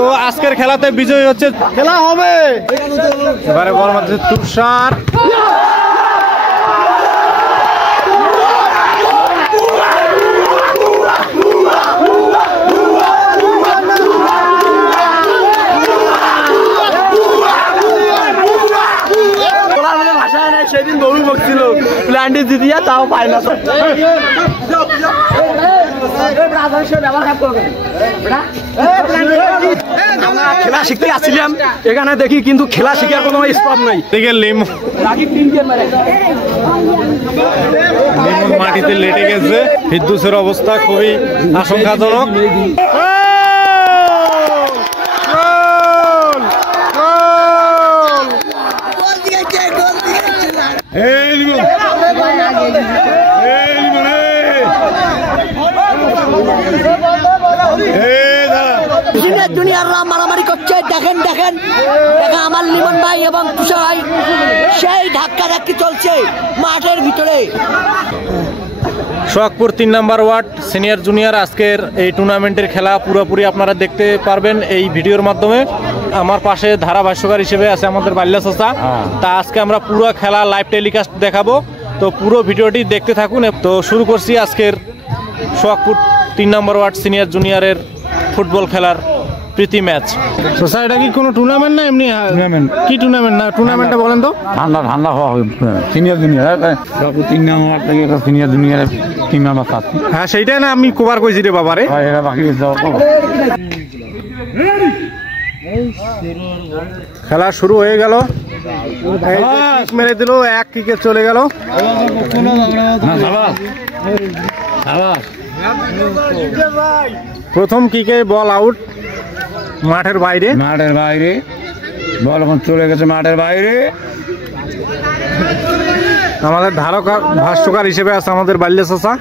তো আজকের খেলাতে বিজয়ী হচ্ছে খেলা হবে এবারে বল মারছে তুষার। সেদিন গরু বকছিল প্ল্যান্টে জিতিয়া তাও পায় না। আমরা খেলা শিখতে আসছিলাম এখানে দেখি কিন্তু খেলা শিখার কোনো স্কোপ নাই। মাটিতে লেটে গেছে, বিদ্যুতের অবস্থা খুবই আশঙ্কাজনক। দুনিয়াররা মারামারি করছে, দেখেন দেখেন দেখেন আমার লিমন ভাই এবং তুষার ভাই সেই ধাক্কা ধাক্কি চলছে মাঠের ভিতরে। সোহাগপুর 3 নম্বর ওয়ার্ড সিনিয়র জুনিয়র আজকের এই টুর্নামেন্টের খেলা পুরোপুরি আপনারা দেখতে পারবেন এই ভিডিওর মাধ্যমে। আমার পাশে ধারাভাষ্যকার হিসেবে আছে আমাদের বাল্যা চাচা। তা আজকে আমরা পুরো খেলা লাইভ টেলিকাস্ট দেখাবো, তো পুরো ভিডিওটি দেখতে থাকুন। তো শুরু করছি আজকের সোহাগপুর 3 নম্বর ওয়ার্ড সিনিয়র জুনিয়রের ফুটবল খেলার প্রীতি ম্যাচ। এটা কি কোনো টুর্নামেন্ট না এমনি টুর্নামেন্ট? কি টুর্নামেন্ট না টুর্নামেন্টটা বলেন তো? ঠান্ডা ঠান্ডা হওয়া সিনিয়র জুনিয়র 3 নম্বর থেকে সিনিয়র জুনিয়র টিম আমরা পাচ্ছি। হ্যাঁ সেইটাই না আমি কভার কইছি রে বাবা রে। বাকি খেলা শুরু হয়ে গেল, মেরে দিল, এক কিকে চলে গেল। প্রথম কিকে বল আউট মাঠের বাইরে। বল এখন চলে গেছে মাঠের বাইরে। আমাদের ভাষ্যকার হিসেবে আছে আমাদের বাল্যা চাচা।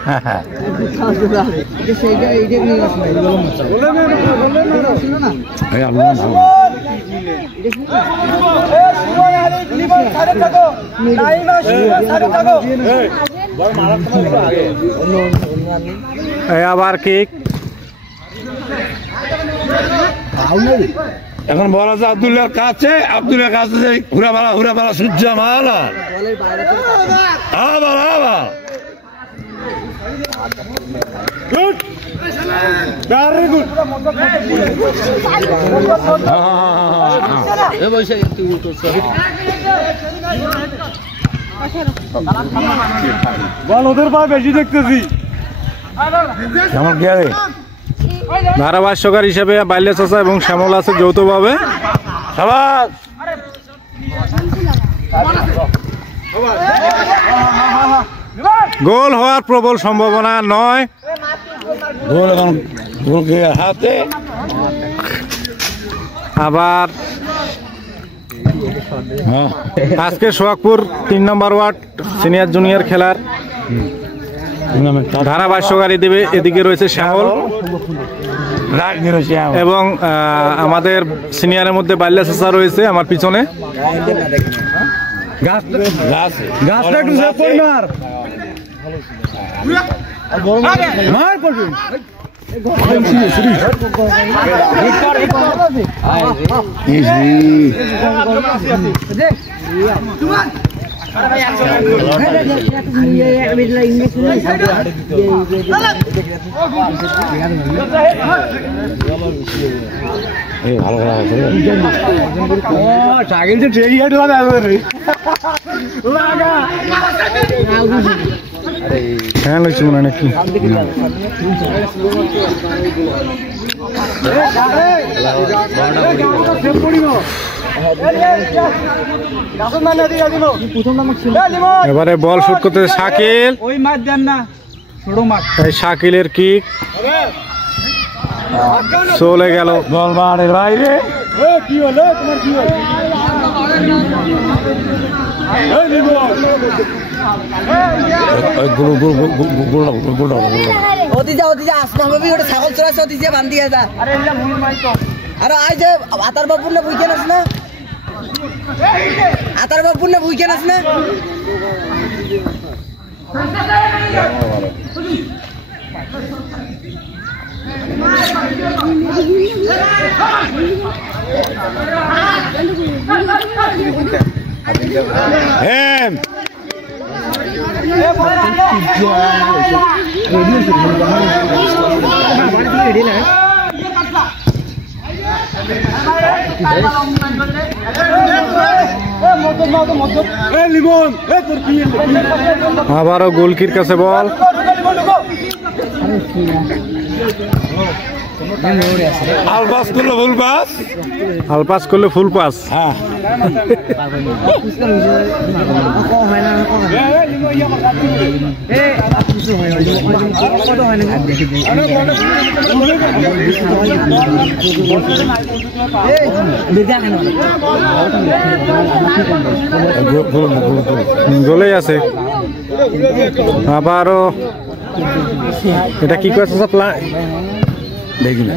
আবার কিক। এখন বল আছে আব্দুল্লাহর কাছে, হুরা বালা সূর্য মালা আবার বল ওদের পা বেশি দেখতেছি। ধারাভাষ্যকার হিসেবে বাল্যা চাচা এবং শ্যামল আছে যৌথভাবে। গোল হওয়ার প্রবল সম্ভাবনা নয়। হাতে আবার আজকে সোহাগপুর 3 নম্বর ওয়ার্ড সিনিয়র জুনিয়র খেলার ধারাভাষ্যকারী দেবে। এদিকে রয়েছে শ্যামল এবং আমাদের সিনিয়রের মধ্যে বাল্যা চাচা রয়েছে আমার পিছনে। হ্যাঁ লইছি মনে নাকি এবারে বল শুট করতে শাকিল। শাকিলের কিক চলে গেল বল মাঠের বাইরে। ছাগল চড়াচ্ছে বান্ধি আর আই যে আতার বাবুর না বুঝে নাস না, আতার বাবুর না বুঝে নাস না। আবারও গোলকির কাছে বল। আলপাস করলে ফুল পাস। গোলেই আছে। আবারও এটা কি করছে দেখি না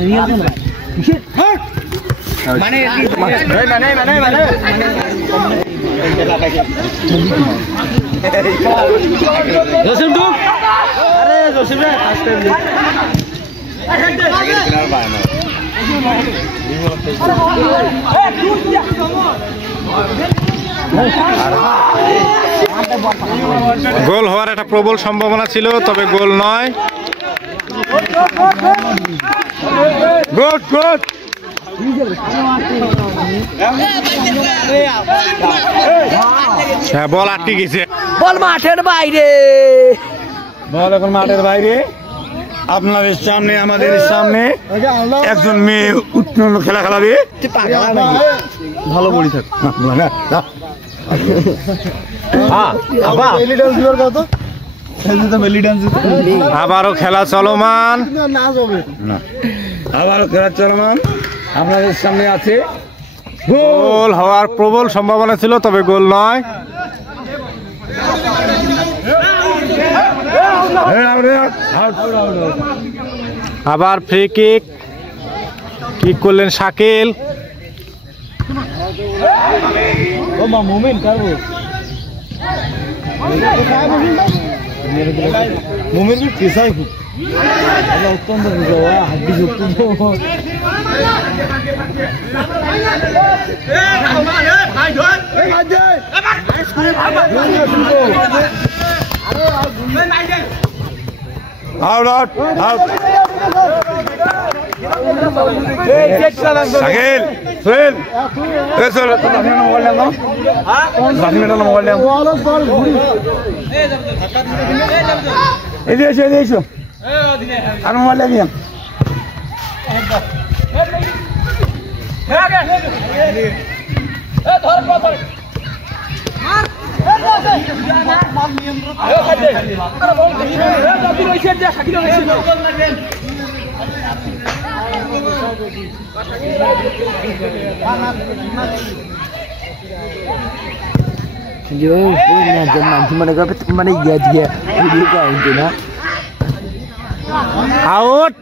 গোল হওয়ার একটা প্রবল সম্ভাবনা ছিল, তবে গোল নয়। হ্যাঁ, বল আটকে গেছে। বল মাঠের বাইরে, বল এখন মাঠের বাইরে। আপনাদের সামনে, আমাদের সামনে একজন মেয়ে উত্তীর্ণ খেলা খেলাবে। ভালো বলি থাক। আবারও খেলা চলমান, আবারও খেলা চলমান। আপনাদের সামনে আছে গোল হওয়ার প্রবল সম্ভাবনা ছিল, তবে গোল নয়। আবার ফ্রি কিক, কিক করলেন শাকিল। আউট।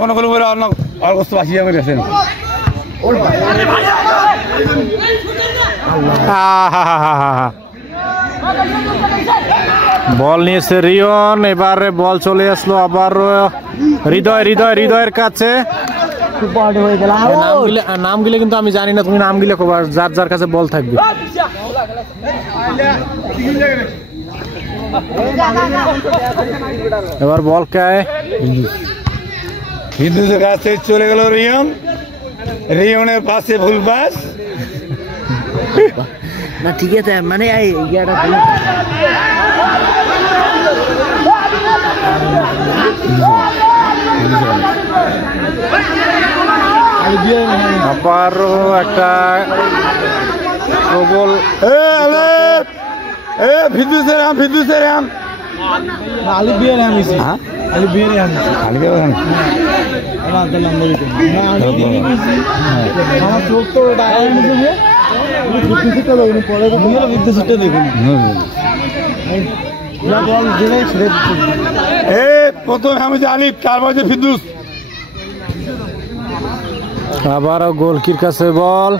কোনো কোনো করে অল্প বাসি যাবে গেছেন। বল নিয়েছে রিয়ন, এবারে বল চলে আসলো আবার হৃদয়ের কাছে। নাম গিলে কিন্তু আমি জানি না, তুমি নাম গিলে কবার, যার যার কাছে বল থাকবে। এবার বল কায় হিন্দুদের কাছে চলে গেল রিয়ন, রিয়নের পাশে ভুল পাস। না ঠিক আছে, মানে আবারও একটা প্রবল আলু বিয়ে আনিস, আলু বিয়ে আনিস, আমার চোখ তো বিদ্যুৎটা দেখুন। প্রথমে আমি জানি, তারপর যে ফিদুস। আবারও গোলকির কাছে বল,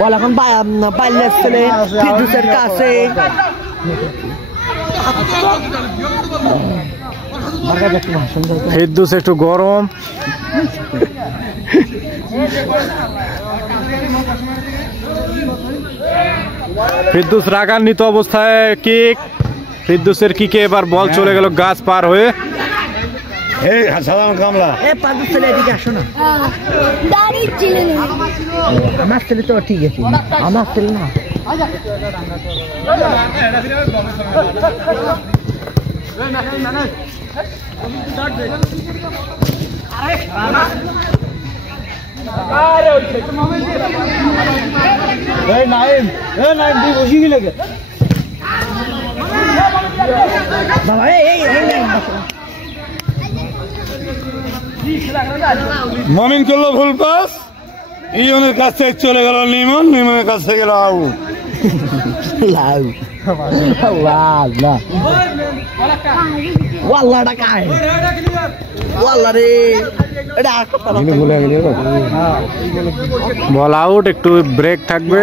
বল এখন বাইলে ছেলে ফিরদৌসের কাছে ফিরদৌস একটু গরম। ফিরদৌস রাগান্বিত অবস্থায় কিক, ফিরদৌসের কিকে এবার বল চলে গেল গাছ পার হয়ে। এই সাধারণ কামলা পাঁচুর ছেলে এদিকে আসো না, আমার ছেলে তো ঠিক আছে, আমার ছেলে না। মমিন করলো ভুল পাস, ইয়নের কাছ থেকে চলে গেল লিমন, লিমনের কাছ থেকে গেল আউট। বল আউট, একটু ব্রেক থাকবে।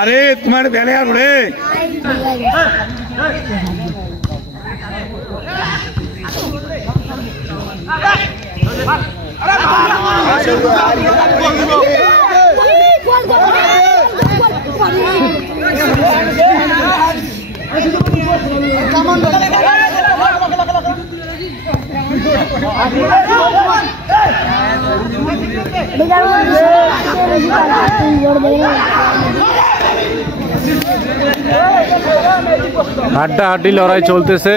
আরে তোমার বেলে আর উড়ে হাড্ডাহাড্ডি লড়াই চলতেছে।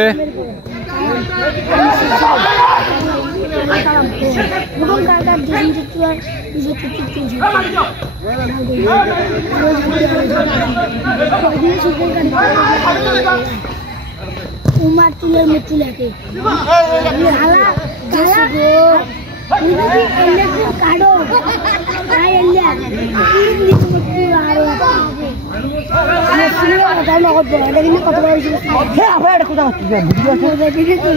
उमर तुले मुतुले के हाला हाला उदी एले काडो काय एले इली मुतु आरो मैं सुनो बताओ ना को लेकिन कत बार हे आपरे को वीडियो से देखिए तो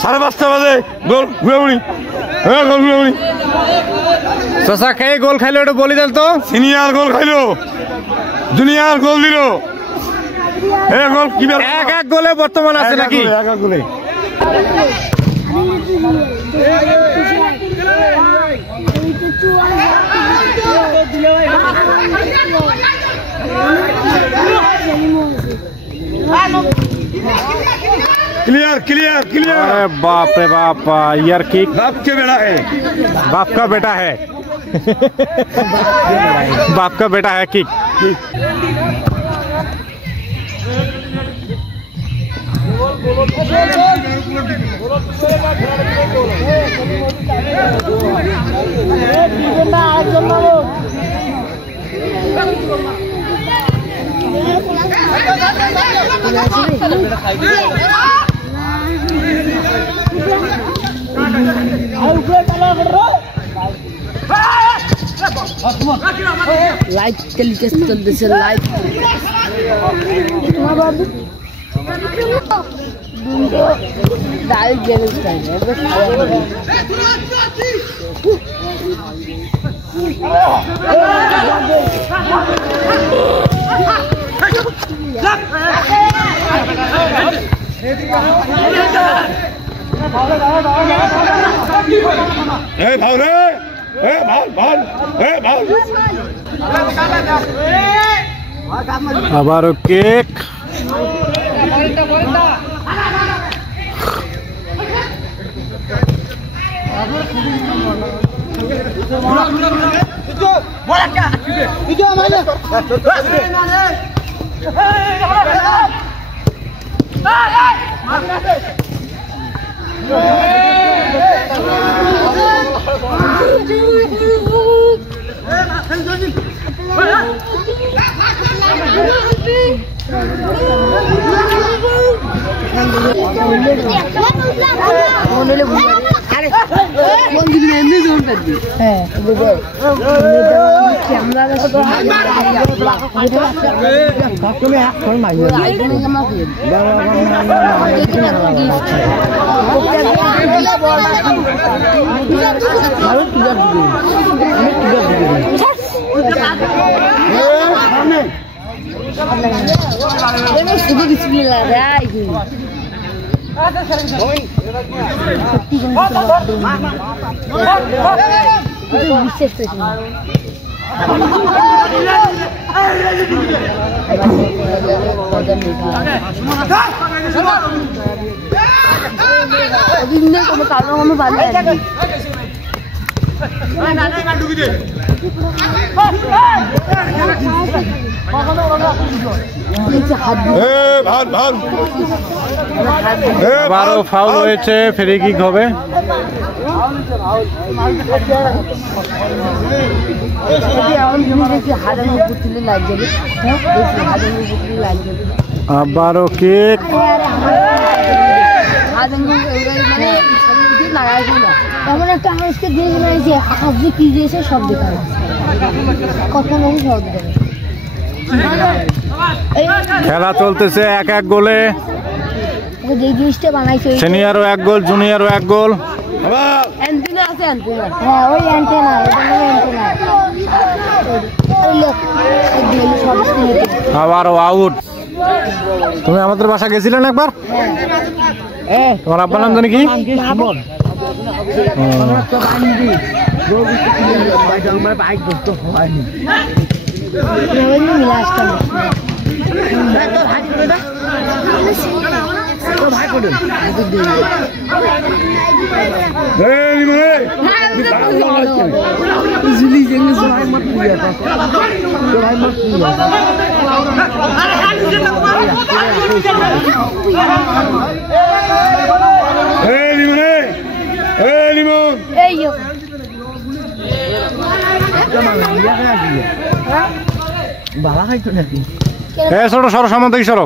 সাড়ে 5টা বাজে গোল ঘুরাঘুরি, হ্যাঁ গোল ঘুরাঘুরি। চাচা কে গোল খাইলো এটা বলি দেন তো। সিনিয়র গোল খাইলো, জুনিয়র গোল দিল। গোল কি এক এক গোলে বর্তমান আছে নাকি? এক এক গোলে क्लियर क्लियर क्लियर। अरे बाप रे बाप, यार किक बाप के बेटा है, बाप का बेटा है। बाप का बेटा है किक। लाइट टेलीकास्ट चलते लाइट डायरेक्ट बैलेंस भाग रे, भाग भाग भाग। আবারও কেক। আবারও ফাউল হয়েছে, ফ্রি কিক হবে। আবারও কিক, এমন একটা আকাশকে দিয়ে যে আকাশ যে কি দিয়েছে সব দেখা কত মানুষ সব দেবে। খেলা চলতেছে 1-1 গোলে। যে জিনিসটা বানাইছে সিনিয়রও 1 গোল, জুনিয়রও 1 গোল। অ্যান্টেনা আছে, অ্যান্টেনা, হ্যাঁ ওই অ্যান্টেনা, এটা হলো অ্যান্টেনা। ওই লোক আবারও আউট। তুমি আমাদের বাসা গেছিলে না একবার? তোমার আব্বার নাম জানি কি? সরো সরো, সামনে থেকে সরো।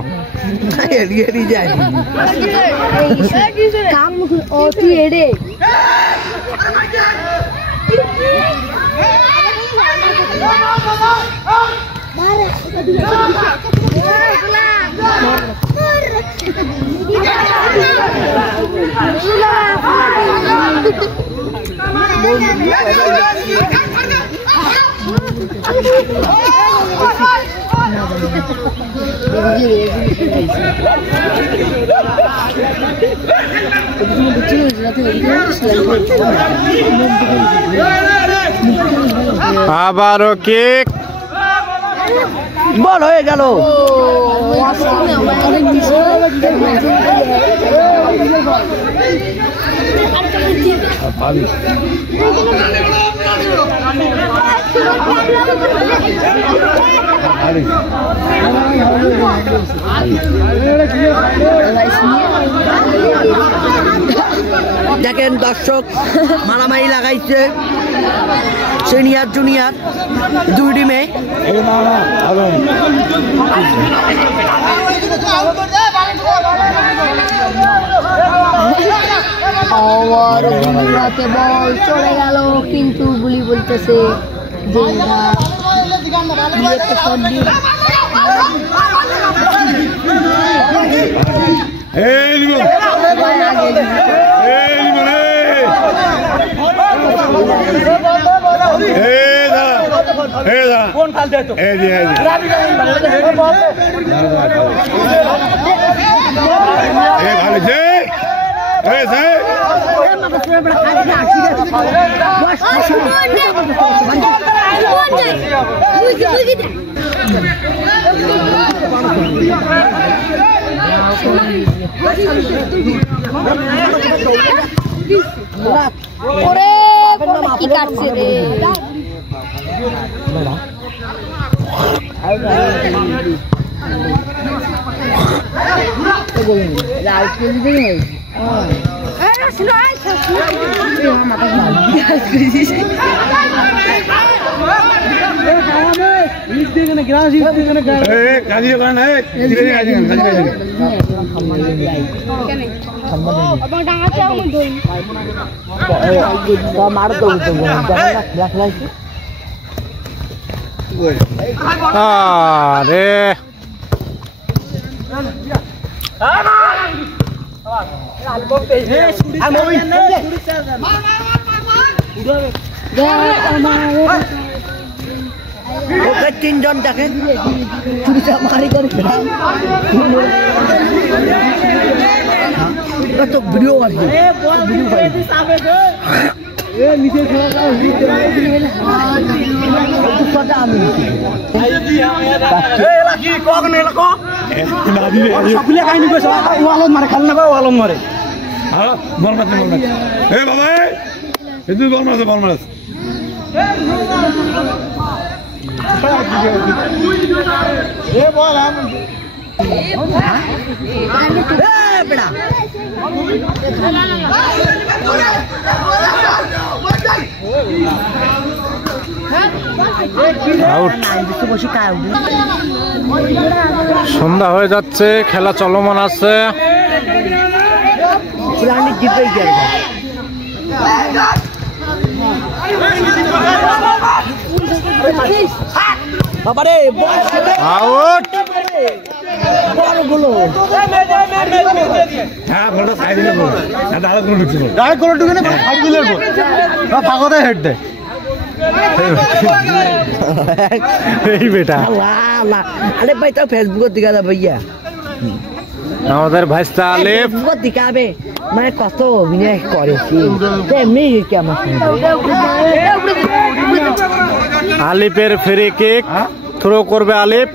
কাম ও তুই এড়ে আবারও কিক, বল হয়ে গেল। দেখেন দর্শক মারামারি লাগাইছে সিনিয়র জুনিয়র দুই টিমে। বল চলে গেল, কিন্তু গুলি বলতেছে যে কি কাটছে রে। তিনজন দেখেন চুরি চামারি করে তো ভিডিও আছে মারে খাল না আলম মারে সন্ধ্যা হয়ে যাচ্ছে, খেলা চলমান আছে। আউট अरे भाई तो फेसबुक दिखा था भैया আমাদের ভাইস্তা আলিফ দিখাবে মানে কত অভিনয় করেছি এমনি কেমন আলিফের ফ্রি কিক থ্রো করবে আলিফ।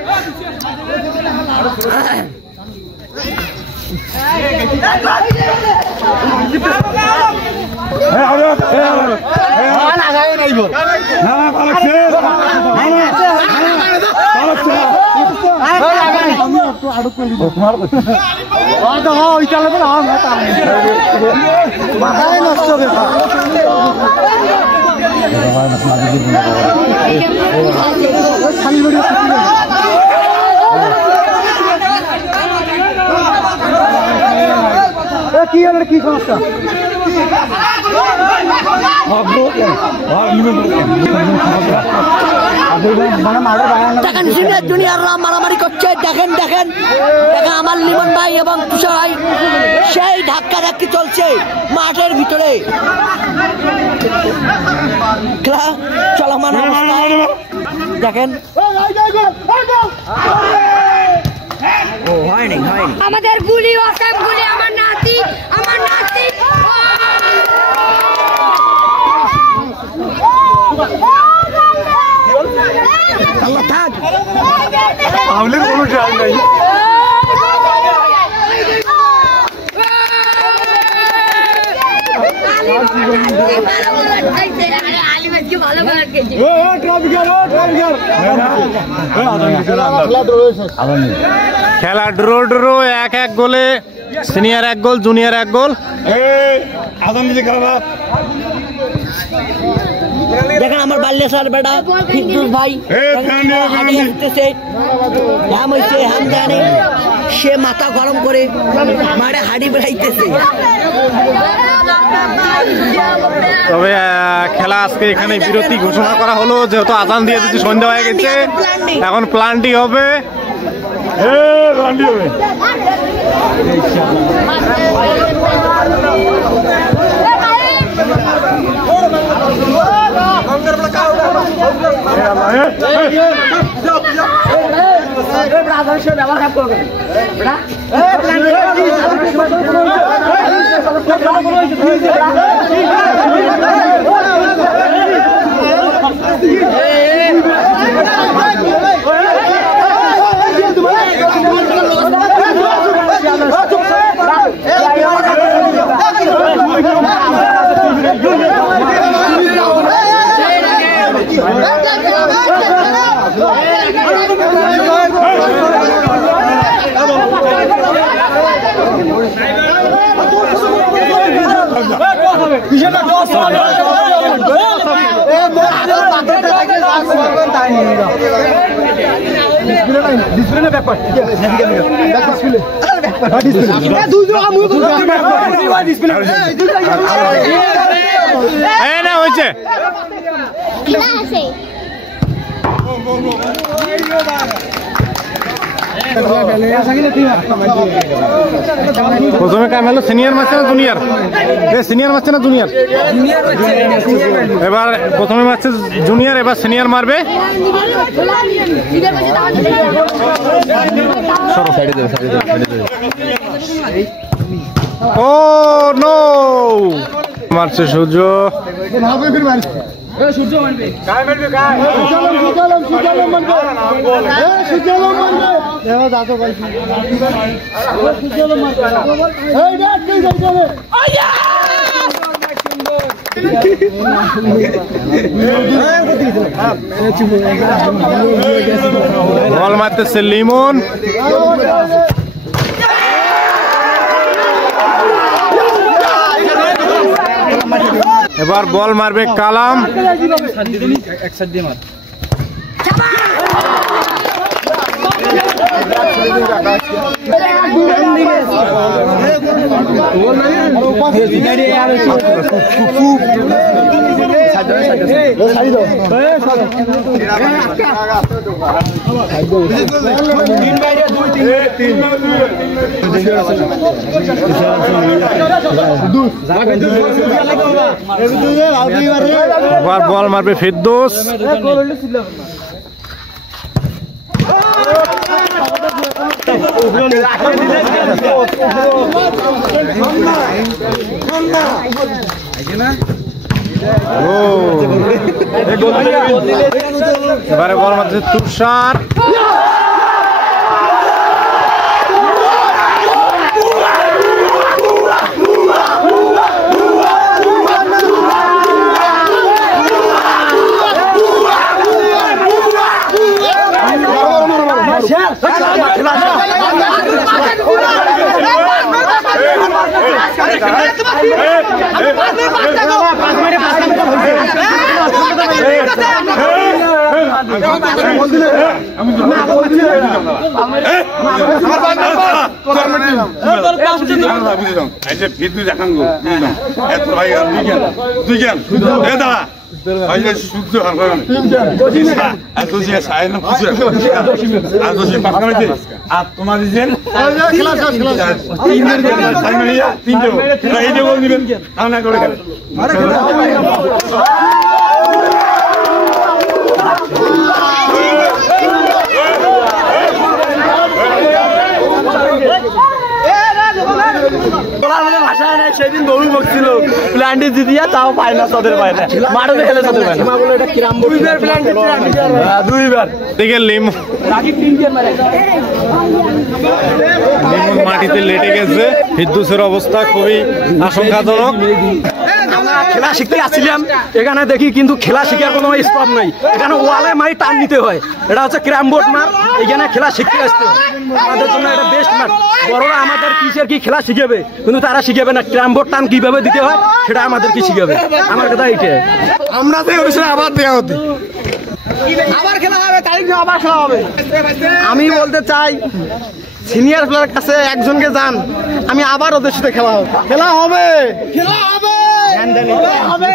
কি সমস্যা দেখেন সিনিয়র জুনিয়ররা মারামারি করছে, দেখেন দেখেন দেখেন আমার লিমন ভাই এবং তুষার ভাই সেই ধাক্কা ধাক্কি চলছে মাঠের ভিতরে। খেলা চলমান অবস্থায় দেখেন ও হয়নি হয়নি আমাদের গুলি ওয়াসাম গুলি আমার নাতি আল্লাহ থাক আমলে কোনো ট্রাই নাই খেলা ড্রো ড্রো 1-1 গোলে, সিনিয়র 1 গোল জুনিয়র 1 গোল। দেখেন আমার বাল্যসার বেটা ফিরদৌস ভাই সে মাথা গরম করে মারে হাড়ি বেড়াইতেছে। তবে খেলা আজকে এখানে বিরতি ঘোষণা করা হলো, যেহেতু আজান দিয়ে দিচ্ছি সন্ধ্যা হয়ে গেছে, এখন প্ল্যানটি হবে হয়েছে প্রথমে কাম হলো সিনিয়র মারছে না জুনিয়র? সিনিয়র মারছে না জুনিয়র? এবার প্রথমে মারছে জুনিয়র, এবার সিনিয়র মারবে। ও নো, মারছে সূর্য। বল মারতেছে লিমন। এবার বল মারবে কালাম। এবার বল মারবে ফেরদৌস। এবারে বল মারছে তুষার। সেদিন বহু বকছিল প্ল্যান্টে জিতিয়া, তাও পায় না, তাদের পায় না, মাঠে খেলে তাদের পায় না। দুইবার দেখে লিমন মাটিতে লেটে গেছে। ফেরদৌসের অবস্থা খুবই আশঙ্কাজনক। খেলা শিখতে আসছিলাম এখানে দেখি কিন্তু খেলা শিখার কোনো স্কোপ নাই। এখানে ওয়ালে মারি টান নিতে হয়। এটা হচ্ছে ক্যারাম বোর্ড মাঠ। এখানে খেলা শিখতে আসতে হয়, আমাদের জন্য এটা বেস্ট মাঠ। বড়রা আমাদের কিসের কি খেলা শিখাবে, কিন্তু তারা শিখাবে না। ক্যারাম বোর্ড টান কিভাবে দিতে হয় সেটা আমাদের কি শিখাবে। আমার কথা এইটাই। আমরা তো বিষয়ে আবার দেওয়া হতে আবার খেলা হবে, তারিখ আবার খেলা হবে। আমি বলতে চাই সিনিয়র প্লেয়ার কাছে একজনকে যান, আমি আবার ওদের সাথে খেলা হবে, খেলা হবে, খেলা হবে।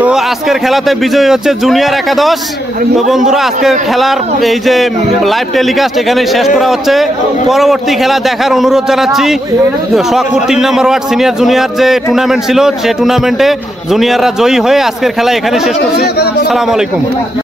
তো আজকের খেলাতে বিজয়ী হচ্ছে জুনিয়র একাদশ। তো বন্ধুরা, আজকের খেলার এই যে লাইভ টেলিকাস্ট এখানে শেষ করা হচ্ছে। পরবর্তী খেলা দেখার অনুরোধ জানাচ্ছি। সোহাগপুর 3 নম্বর ওয়ার্ড সিনিয়র জুনিয়র যে টুর্নামেন্ট ছিল, সেই টুর্নামেন্টে জুনিয়ররা জয়ী হয়ে আজকের খেলা এখানে শেষ করছি। আসসালামু আলাইকুম।